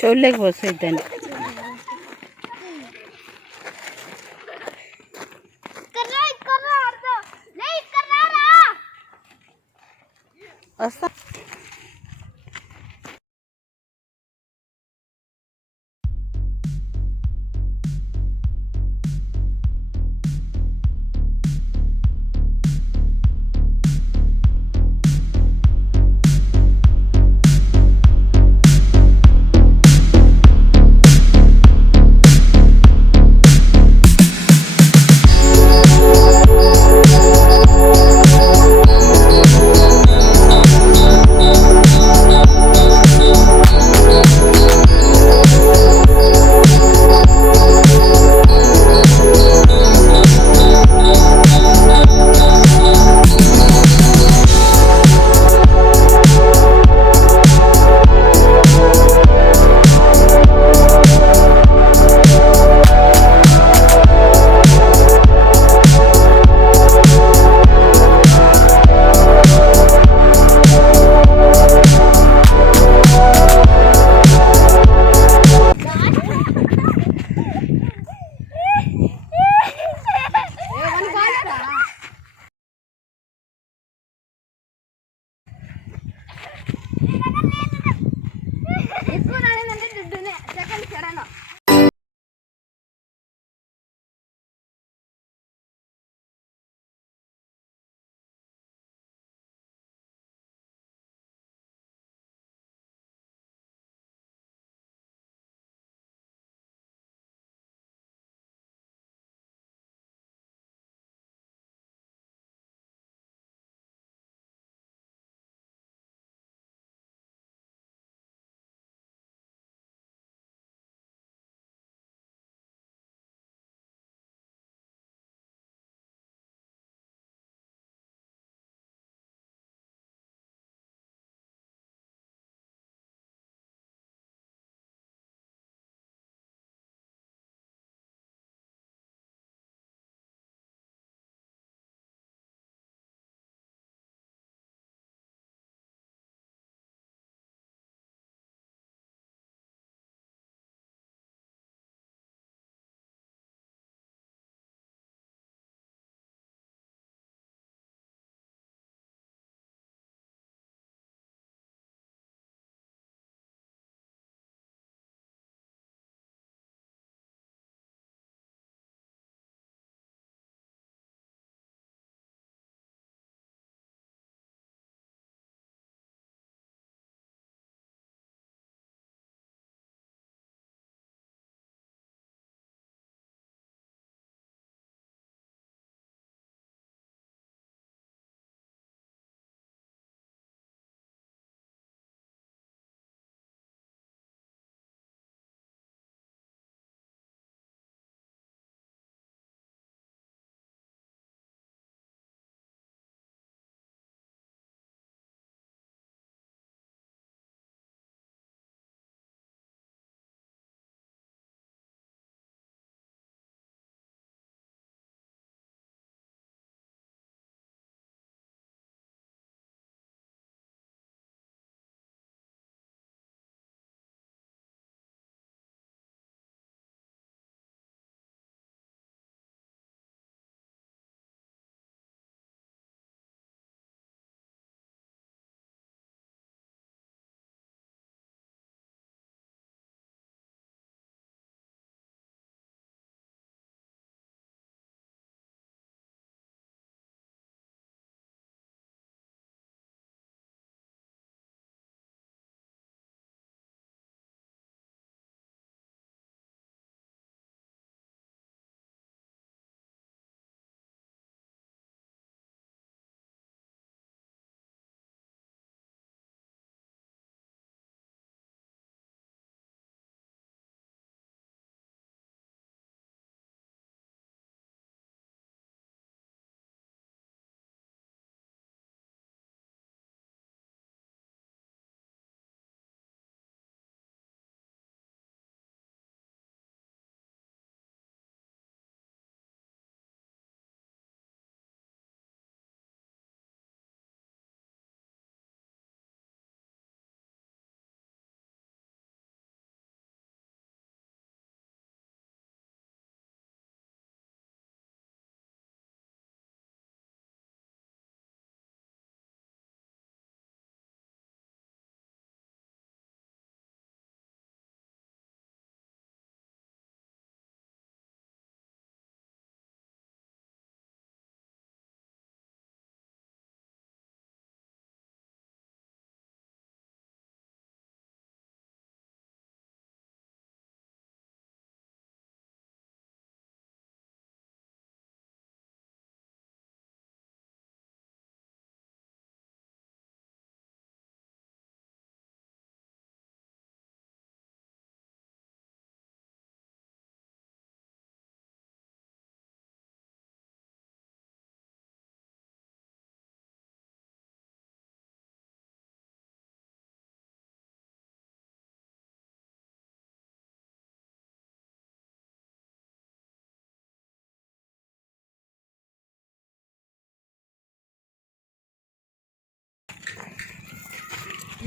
চল্লিশ বছর দেন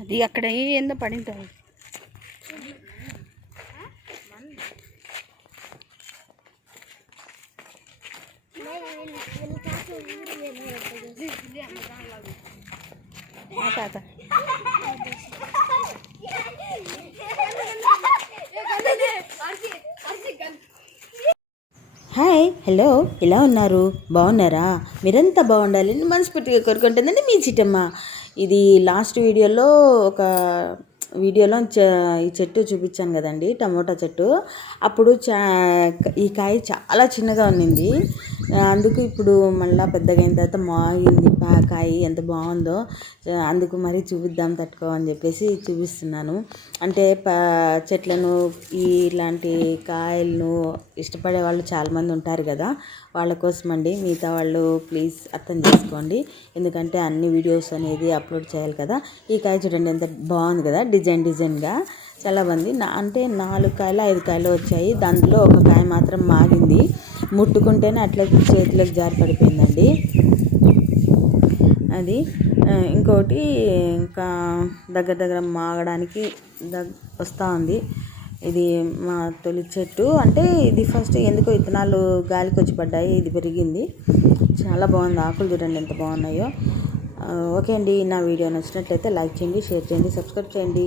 అది అక్కడ ఏందో పడింది. తాత. హాయ్ హలో ఎలా ఉన్నారు? బాగున్నారా? మీరంతా బాగుండాలని మనస్ఫూర్తిగా కోరుకుంటుందండి మీ చిట్టమ్మ. ఇది లాస్ట్ వీడియోలో ఒక వీడియోలో ఈ చెట్టు చూపించాను కదండి టమోటా చెట్టు. అప్పుడు చా ఈ కాయ చాలా చిన్నగా ఉన్నింది. అందుకు ఇప్పుడు మళ్ళీ పెద్దగా అయిన తర్వాత మాగింది కాయ ఎంత బాగుందో అందుకు మరీ చూపిద్దాం తట్టుకో అని చెప్పేసి చూపిస్తున్నాను. అంటే ప చెట్లను ఈ ఇలాంటి కాయలను ఇష్టపడే వాళ్ళు చాలామంది ఉంటారు కదా వాళ్ళ కోసం అండి మిగతా వాళ్ళు ప్లీజ్ అర్థం చేసుకోండి. ఎందుకంటే అన్ని వీడియోస్ అనేది అప్లోడ్ చేయాలి కదా. ఈ కాయ చూడండి ఎంత బాగుంది కదా డిజైన్ డిజైన్గా. చాలా మంది నా అంటే నాలుగు కాయలు ఐదు కాయలు వచ్చాయి. దాంట్లో ఒక కాయ మాత్రం మాగింది. ముట్టుకుంటేనే అట్లా చేతిలోకి జారి పడిపోయిందండి. అది. ఇంకోటి ఇంకా దగ్గర దగ్గర మాగడానికి దగ్ వస్తూ ఉంది ఇది మా తొలి చెట్టు. అంటే ఇది ఫస్ట్ ఎందుకో విత్తనాలు గాలికి వచ్చి పడ్డాయి ఇది పెరిగింది. చాలా బాగుంది. ఆకులు చూడండి ఎంత బాగున్నాయో. ఓకే అండి. నా వీడియో నచ్చినట్లయితే లైక్ చేయండి షేర్ చేయండి సబ్స్క్రైబ్ చేయండి.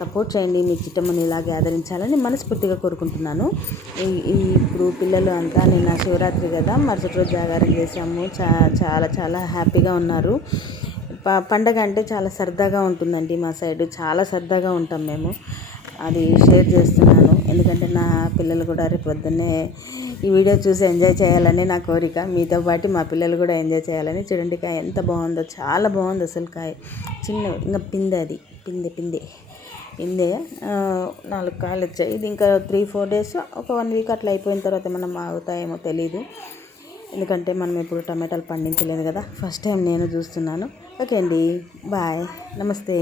సపోర్ట్ చేయండి మీ చిట్టమ్మని ఇలాగే ఆదరించాలని మనస్ఫూర్తిగా కోరుకుంటున్నాను. ఇప్పుడు పిల్లలు అంతా నిన్న శివరాత్రి కదా మరుసటి రోజు జాగారం చేసాము చా చాలా చాలా హ్యాపీగా ఉన్నారు. ప పండగ అంటే చాలా సరదాగా ఉంటుందండి మా సైడ్. చాలా సరదాగా ఉంటాం మేము. అది షేర్ చేస్తున్నాను. ఎందుకంటే నా పిల్లలు కూడా రేపు పొద్దున్నే ఈ వీడియో చూసి ఎంజాయ్ చేయాలని నా కోరిక. మీతో పాటు మా పిల్లలు కూడా ఎంజాయ్ చేయాలని. చూడండి కాయ ఎంత బాగుందో చాలా బాగుంది అసలు కాయ. చిన్న ఇంకా పిందె అది పిందె పిందె. ఇందే నాలుగు కాయలు వచ్చాయి. ఇది ఇంకా త్రీ ఫోర్ డేస్ ఒక వన్ వీక్ అట్లా అయిపోయిన తర్వాత మనం ఆగుతాయేమో తెలియదు ఎందుకంటే మనం ఇప్పుడు టమాటాలు పండించలేదు కదా. ఫస్ట్ టైం నేను చూస్తున్నాను. ఓకే అండి బాయ్ నమస్తే.